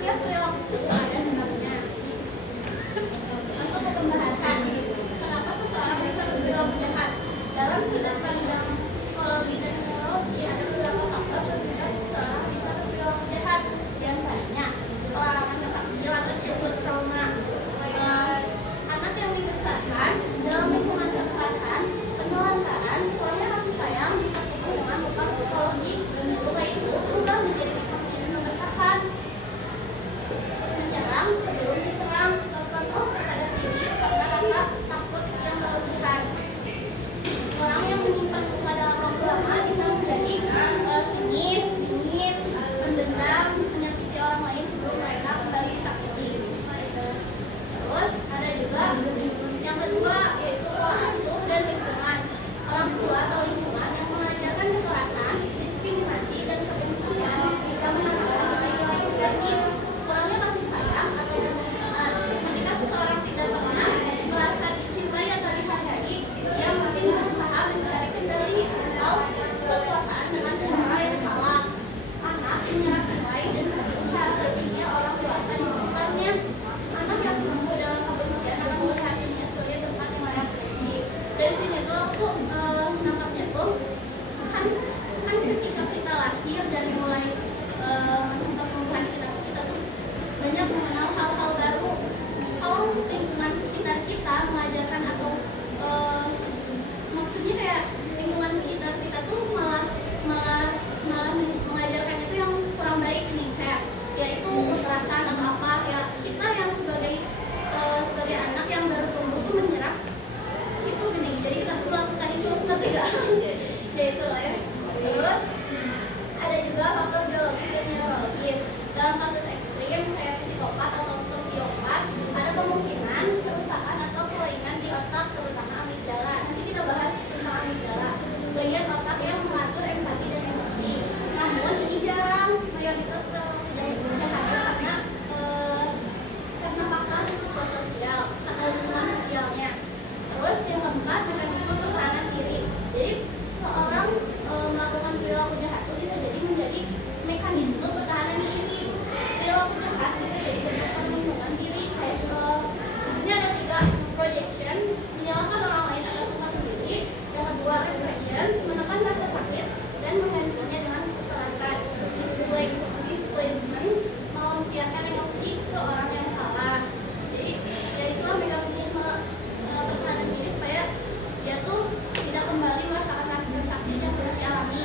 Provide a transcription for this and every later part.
setiap perilaku itu ada sebabnya. Masuk ke pembahasan. Kenapa seseorang bisa berperilaku jahat? Dalam sudut pandang psikologi dan neurologi ada beberapa faktor penyebab seseorang bisa berperilaku jahat. Di antaranya pengalaman masa kecil atau childhood trauma. Anak yang dibesarkan dalam lingkungan kekerasan, penelantaran, kurangnya kasih sayang bisa dengan luka psikologis dan luka itu berubah menjadi mekanisme bertahan, menyerang sebelum diserang, waspada terhadap diri karena rasa takut yang berlebihan. Orang yang menyimpan luka dalam waktu lama bisa menjadi sinis, dingin, mendendam, menyakiti orang lain sebelum mereka kembali disakiti. Terus ada juga yang kedua yaitu pola asuh dan lingkungan. Orang tua atau lingkungan yang mengajarkan kekerasan, diskriminasi dan kebencian bisa menanamkan nilai-nilai negatif, kurangnya kasih sayang atau dukungan. Ketika seseorang tidak pernah merasa dicintai atau dihargai, dia makin berusaha mencari kendali atau kekuasaan dengan cara yang salah. Anak menyerap nilai dan cara berpikir orang dewasa di sekitarnya. Anak yang tumbuh dalam kebencian akan melihat dirinya sebagai tempat yang layak dibenci. Dari sini tuh aku nangkapnya tuh kan ketika kita lahir dari mulai masa pertumbuhan kita tuh banyak mengenal hal-hal baru. Kalau lingkungan sekitar kita mengajarkan atau maksudnya kayak lingkungan sekitar kita tuh malah mengajarkan itu yang kurang baik nih, kayak yaitu kekerasan atau apa ya, kita yang sebagai anak yang baru tumbuh tuh menyerap itu gini, jadi kita perlu lakukan itu ngerti gak? Ya itu lah ya. Terus ada juga faktor biologis dan neurologis. Dalam kasus ekstrim kayak psikopat atau sosiopat, ada kemungkinan kerusakan atau kelainan di otak, terutama amigdala. Nanti kita bahas tentang amigdala, bagian otak yang mengatur empati dan emosi. Namun ini jarang, mayoritas perilaku jahat karena faktor psikososial atau lingkungan sosialnya. Terus yang keempat, mekanisme pertahanan diri. Jadi seorang melakukan perilaku jahat itu bisa jadi menjadi mekanisme pertahanan diri. Perilaku jahat bisa jadi bentuk perlindungan diri. Kayak di sini ada 3: projection, menyalahkan orang lain atas luka sendiri. Yang kedua, repression, menekan rasa sakit dan menggantinya dengan kekerasan. Displacement, melampiaskan emosi ke orang yang salah. Jadi ya itulah mekanisme pertahanan diri supaya dia tuh tidak kembali merasakan rasa sakit yang pernah dialami.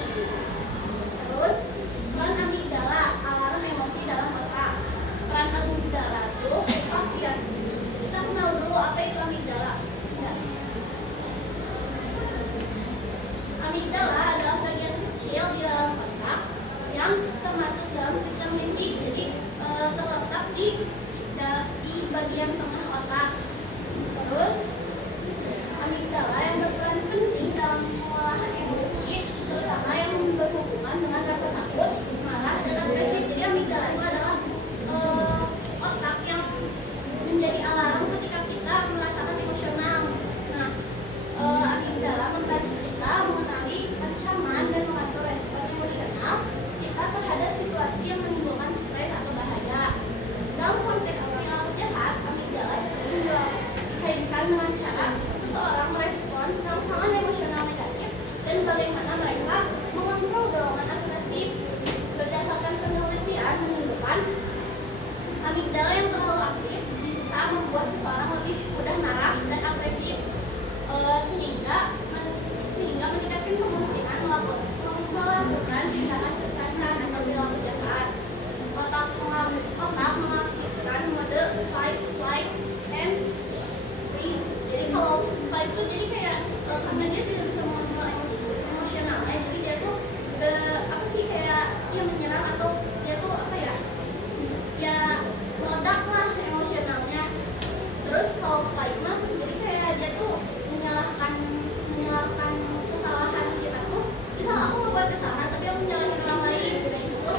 Terus peran amigdala, alarm emosi dalam otak. Peran amigdala tuh kita kenal dulu apa itu amigdala. Amigdala adalah bagian kecil di dalam otak yang termasuk dalam sistem limbik. Jadi terletak di bagian tengah otak. Terus amigdala yang berperan penting dalam pengolahan emosi, terutama yang berhubungan dengan rasa takut, marah, dan agresif. Jadi amigdala itu adalah otak yang menjadi alarm ketika kita merasakan emosional. Nah, amigdala membantu kita mengenali ancaman dan mengatur respon emosional kita terhadap situasi yang menimbulkan stres atau bahaya. Dalam konteks perilaku jahat, amigdala sering dikaitkan dengan cara seseorang merespon rangsangan emosional negatif dan bagaimana mereka mengontrol dorongan agresif. Berdasarkan penelitian menunjukkan amigdala yang terlalu aktif bisa membuat seseorang lebih mudah marah dan agresif, sehingga meningkatkan kemungkinan melakukan tindakan kekerasan atau perilaku jahat. Otak mengaktifkan mode fight, flight, and freeze. Jadi kalau fight itu jadi kayak karena dia tidak bisa mengontrol emosionalnya, jadi dia tuh apa sih kayak dia menyerang atau dia tuh apa ya meledak lah emosionalnya. Terus kalau flight mah jadi kayak dia tuh menyalahkan kesalahan kita tuh, misal aku ngebuat kesalahan tapi aku menyalahkan orang lain, jadi itu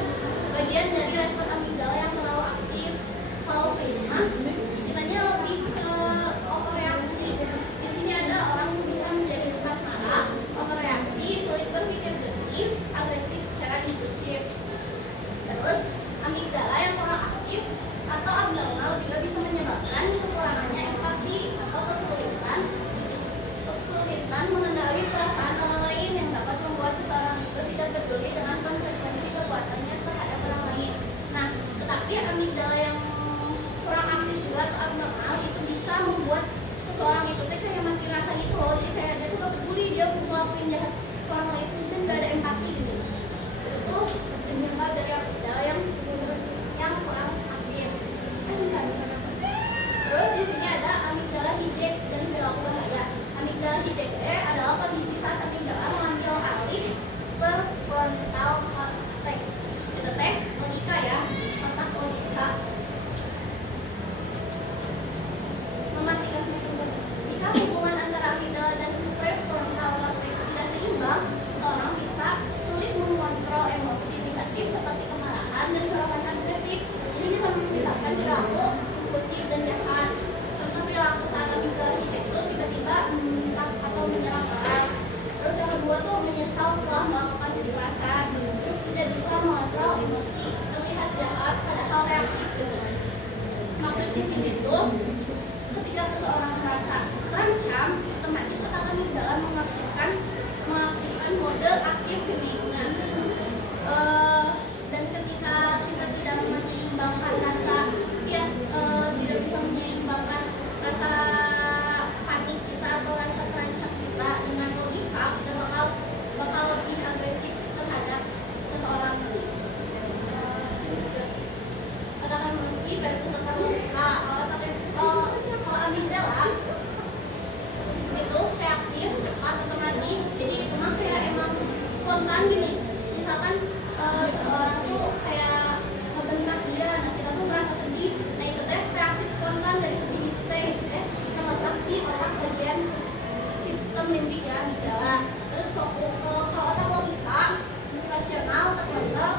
bagian dari respon amigdala yang terlalu aktif. di sini ada amigdala hijack dan perilaku bahaya. Amigdala hijack adalah kondisi saat amigdala mengambil alih prefrontal cortex. Itu teh logika ya, otak logika. Mematikan hubungan. Jika hubungan antara amigdala dan prefrontal cortex tidak seimbang, seseorang bisa sulit mengontrol emosi negatif seperti kemarahan dan dorongan agresif. Ini bisa menyebabkan perilaku impulsif dan jahat. Contoh perilaku saat amigdala hijack itu tiba-tiba membentak atau menyerang orang. Terus yang kedua tuh menyesal setelah melakukan kekerasan. Terus tidak bisa mengontrol emosi, terlihat jahat padahal reaktif. Maksud di sini tuh ketika seseorang merasa terancam, otomatis otak amigdala mengaktifkan mode aktif ini. Dan ketika kita tidak menyeimbangkan rasa tidak bisa menyeimbangkan rasa panik kita atau rasa terancam kita dengan logika, kita bakal lebih agresif terhadap seseorang. Katakan emosi versus otak logika. Kalau amigdala itu reaktif, cepat, otomatis. Jadi itu mah kayak emang spontan gini. Misalkan seseorang tuh kayak ngebentak dia, nah kita tuh merasa sedih. Nah itu teh reaksi spontan dari sedih itu teh kita ngecap di otak bagian sistem limbik ya, amigdala. Terus kalau otak logika, rasional, terkontrol,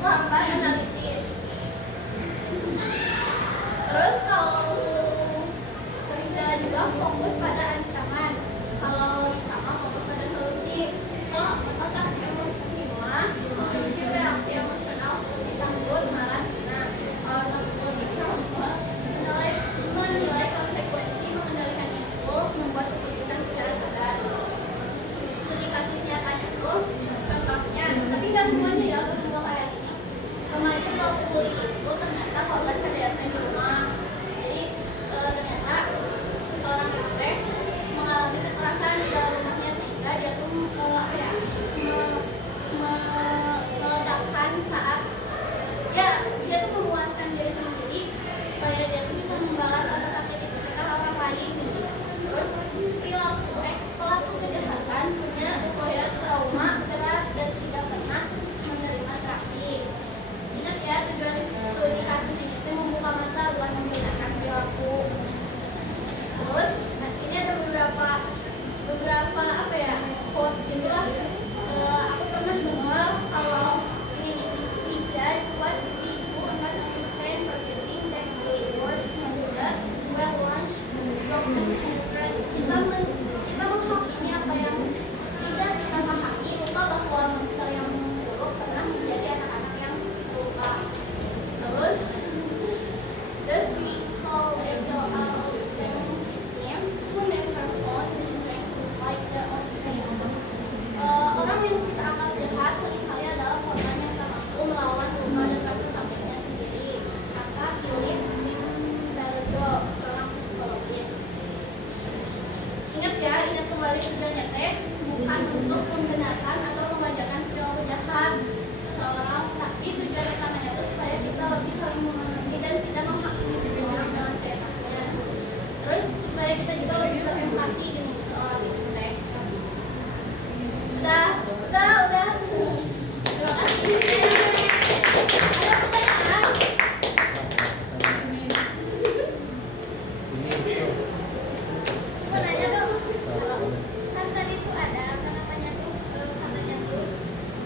lambat, analitis. Terus kalau amigdala juga fokus pada ancaman, kalau logika fokus pada solusi. Kalau otak emosi mah memicu reaksi emosional seperti takut, marah, senang. Kalau otak logika menilai konsekuensi, mengendalikan impuls, membuat keputusan secara sadar. Studi kasus nyatanya tuh contohnya, tapi nggak semuanya ya, nggak semua kayak ini. Remaja 20 itu ternyata korban KDRT di rumah. Jadi ternyata seseorang itu mengalami kekerasan di dalam rumahnya sehingga dia tuh meledakkan saat dia tuh memuaskan diri sendiri supaya dia tuh bisa membalas rasa sakit itu ke orang lain. Terus pelaku kejahatan punya riwayat trauma berat dan tidak pernah menerima terapi. Ingat ya, tujuan studi kasus ini itu membuka mata bukan membenarkan perilaku. Terus ini ada beberapa quotes gitu lah. Aku pernah dengar kalau ini nih, we judge what we do not understand, forgetting that we worse monster, well lunch, broken children. Kita menghakimi apa yang tidak kita pahami, lupa bahwa monster yang buruk pernah menjadi anak-anak yang lupa. Terus we call angel out of them victims who never own the strength to fight their own pain. Orang yang kita anggap jahat seringkali adalah korban yang tak mampu melawan luka dan rasa sakitnya sendiri. Kata Philip Zimbardo, seorang psikologis. Ingat kembali tujuannya teh bukan untuk membenarkan atau mewajarkan perilaku jahat seseorang, tapi tujuan utamanya itu supaya kita lebih saling memahami dan tidak menghakimi seseorang dengan seenaknya. Terus supaya kita juga lebih berempati dengan seseorang itu teh. Udah. Terima kasih. Ada pertanyaan? Mau nanya dong. Kan tadi tuh ada katanya tuh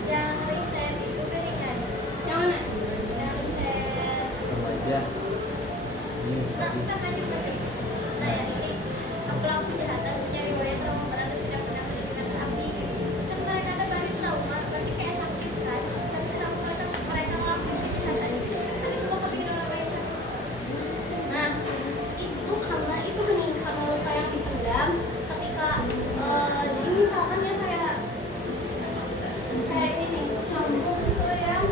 yang riset itu kan. Yang mana? Yang riset remaja. Ini tadi. kan tadi nah yang ini pelaku kejahatan punya riwayat trauma berat dan tidak pernah menerima terapi. Kan mereka tuh dari trauma berarti kayak sakit kan, tapi trauma kan mereka melakukan kejahatan kan itu kok kepikiran orang lain. Nah itu karena itu meningkat luka yang dipendam ketika jadi misalkan ya kayak ini nih nyambung tuh yang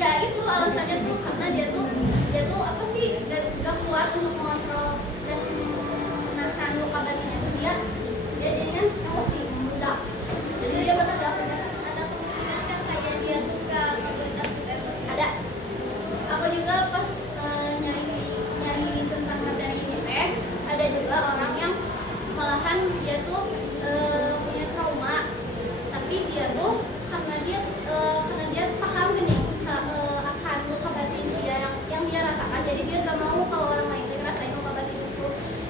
Ya itu alasannya tuh karena dia tuh apa sih gak kuat untuk mengontrol dan menahan luka batinnya tuh dia jadinya emosi mudah. Jadi dia bertindak. Ada kemungkinan kan kayak dia suka ngebentak gitu emosi. Ada. Aku juga pas nyari tentang materi ini teh, ada juga orang yang malahan dia tuh punya trauma, tapi dia tuh karena dia paham gini akan luka batin dia yang dia rasakan, jadi dia gak mau kalau orang lain tuh ngerasain luka batin itu.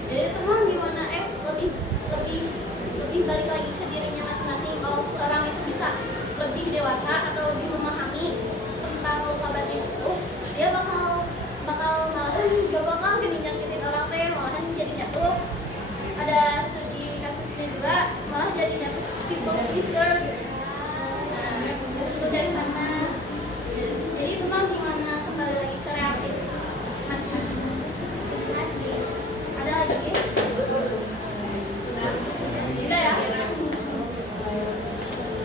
Jadi teman gimana lebih balik lagi ke dirinya masing-masing. Kalau seseorang itu bisa lebih dewasa atau lebih memahami tentang luka batin itu, dia bakal malahan gak bakal gini nyakitin orang teh, malahan jadinya tuh ada studi kasusnya juga malah jadinya tuh people pleaser gitu. Nah, itu dari sana. Jadi memang gimana kembali lagi ke reaktif masing-masing. Masih ada lagi? Udah ya?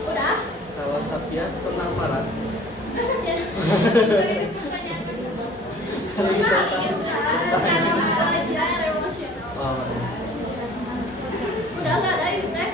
Udah? Kalau Sapia pernah marah? Ya. Dari pertanyaan Pernah biasa karena wajar emosional. Oh. Udah nggak ada itu teh.